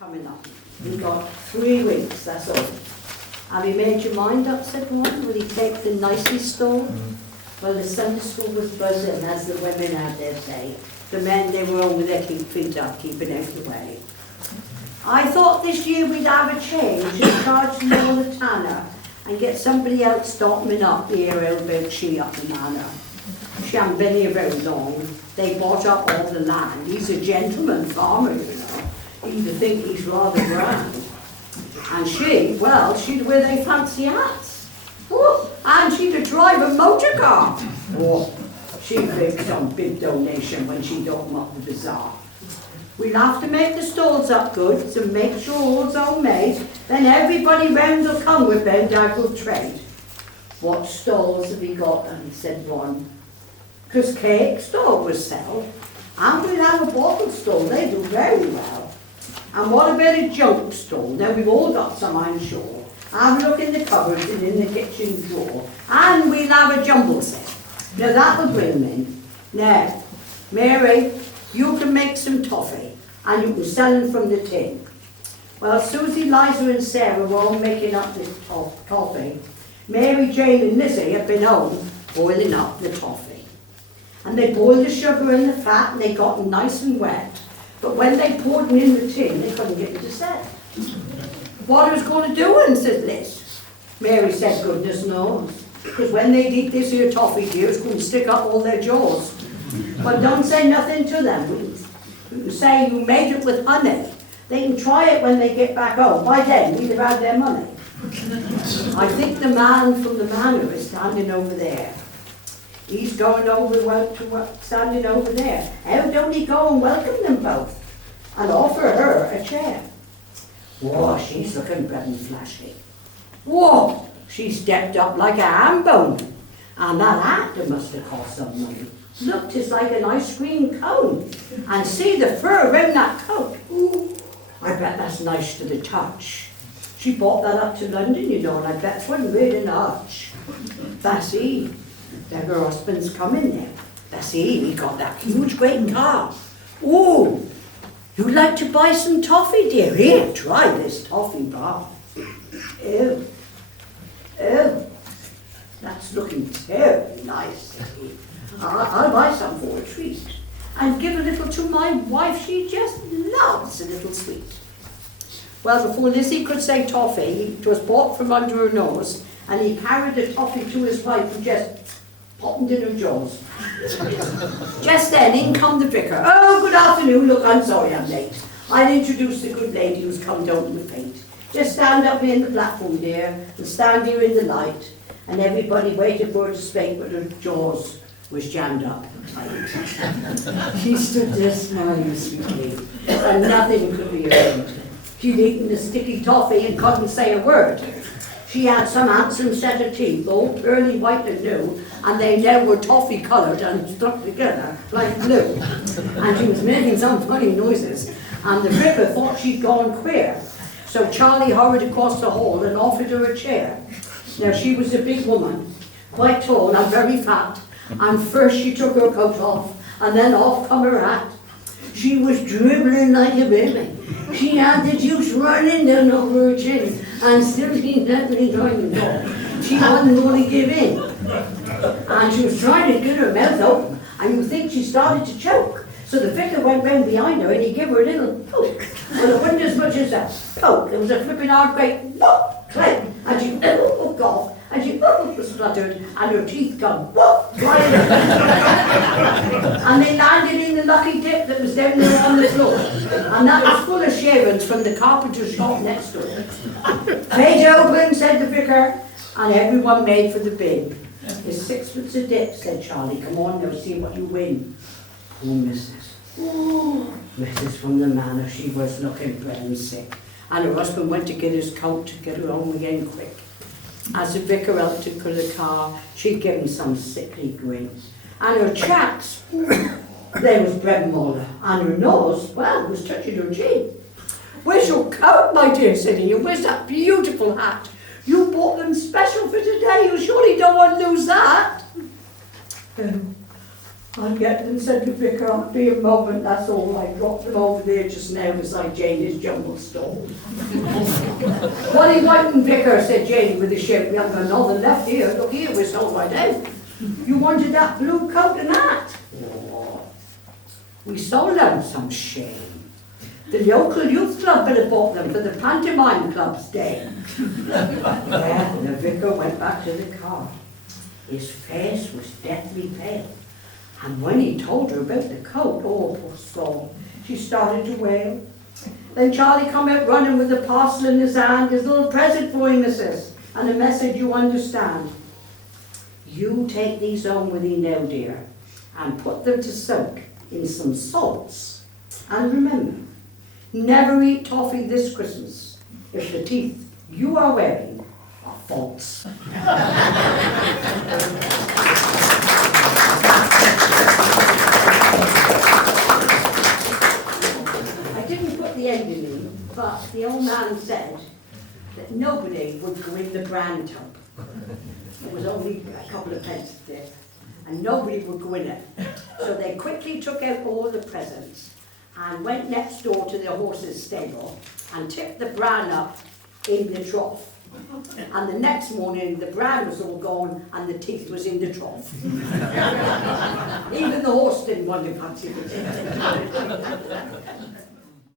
coming up. We've got 3 weeks, that's all. Have you made your mind up, said one? Will he take the nicest stall? Well, the Sunday school was buzzing, as the women had their say. The men, they were on with their feet up, keeping out the way. I thought this year we'd have a change and charge them all the tanner and get somebody else starting up the old big she up the manor. She hadn't been here very long. They bought up all the land. He's a gentleman farmer, you know. You'd think he's rather grand. And she, well, she'd wear their fancy hats. Oh, and she'd drive a motor car. Oh, she'd make some big donation when she'd open up the bazaar. We'll have to make the stalls up good, so make sure all's homemade. Then everybody round will come with Bendigo trade. What stalls have we got? And said one. 'Cause cake stall will sell. And we'll have a bottle stall, they do very well. And what about a junk stall? Now we've all got some, I'm sure. Have a look in the cupboards and in the kitchen drawer. And we'll have a jumble set. Now that'll bring them in. Now, Mary, you can make some toffee and you can sell them from the tin. Well, Susie, Liza and Sarah were all making up this toffee. Mary, Jane and Lizzie have been home boiling up the toffee. And they boiled the sugar and the fat and they got them nice and wet. But when they poured them in the tin, they couldn't get them to set. What I was going to do, and said Liz. Mary said, goodness knows. Because when they eat this here toffee, dear, it's going to stick up all their jaws. But don't say nothing to them. You say you made it with honey. They can try it when they get back home. By then, we'd have had their money. I think the man from the manor is standing over there. He's going over to standing over there. How don't he go and welcome them both and offer her a chair? Whoa, she's looking red and flashy. Whoa, she stepped up like a ham bone. And that hat must have cost some money. Look, 'tis like an ice cream cone. And see the fur around that coat. Ooh, I bet that's nice to the touch. She bought that up to London, you know, and I bet it wasn't made in a hutch. That's he. Then her husband's coming there. That's he got that huge great car. Oh, you'd like to buy some toffee, dear? Here, try this toffee bar. Ew, ew, that's looking terribly nice, said he. I'll buy some for a treat and give a little to my wife. She just loves a little sweet. Well, before Lizzie could say toffee, it was bought from under her nose, and he carried the toffee to his wife and just popped in her jaws. Just then, in come the vicar. Oh, good afternoon. Look, I'm sorry I'm late. I'll introduce the good lady who's come down to the fete. Just stand up here in the platform, dear, and stand here in the light. And everybody waited for her to speak, but her jaws was jammed up tight. She stood there smiling sweetly, and nothing could be heard. She'd eaten the sticky toffee and couldn't say a word. She had some handsome set of teeth, all pearly white and new, and they now were toffee coloured and stuck together like glue. And she was making some funny noises, and the vicar thought she'd gone queer. So Charlie hurried across the hall and offered her a chair. Now she was a big woman, quite tall and very fat, and first she took her coat off, and then off come her hat. She was dribbling like a baby. She had the juice running down over her chin, and still she definitely trying to talk. She wasn't going to give in. And she was trying to get her mouth open, and you think she started to choke. So the vicar went round behind her and he gave her a little poke. Well, it wasn't as much as a poke. It was a flipping hard great whoop, click, and she coughed, and she spluttered, and her teeth come whoop, flying out. And they landed in the lucky dip that was down there on the floor. And that was full of shavings from the carpenter's shop next door. Fate open, said the vicar, and everyone made for the bin. It's 6 a dip, said Charlie. Come on now, see what you win. Oh, Mrs. Oh, Mrs. from the manor, she was looking brown sick. And her husband went to get his coat to get her home again quick. As the vicar helped her to the car, she'd given some sickly grin. And her chaps, there was bread and molar. And her nose, well, was touching her chin. Where's your coat, my dear, said he, and where's that beautiful hat? You bought them special for today, you surely don't want to lose that. I'll get them, said the vicar. I'll be a moment, that's all. I dropped them over there just now beside Janie's jumble stall. What are you wanting, vicar? Said Janie with a shake. We haven't got nothing left here. Look here, we're sold right out. You wanted that blue coat and hat? Oh, we sold them, some shame. The local youth club would have bought them for the pantomime club's day. Yeah, the vicar went back to the car. His face was deathly pale. And when he told her about the coat, oh, poor soul, she started to wail. Then Charlie come out running with a parcel in his hand, his little present for you, missus, and a message you understand. You take these home with you now, dear, and put them to soak in some salts. And remember, never eat toffee this Christmas if the teeth you are wearing are false. I didn't put the ending in, but the old man said that nobody would go in the bran tub. It was only a couple of pence there, and nobody would go in it. So they quickly took out all the presents and went next door to the horse's stable and tipped the bran up in the trough. And the next morning the bran was all gone and the teeth was in the trough. Even the horse didn't want to fancy it.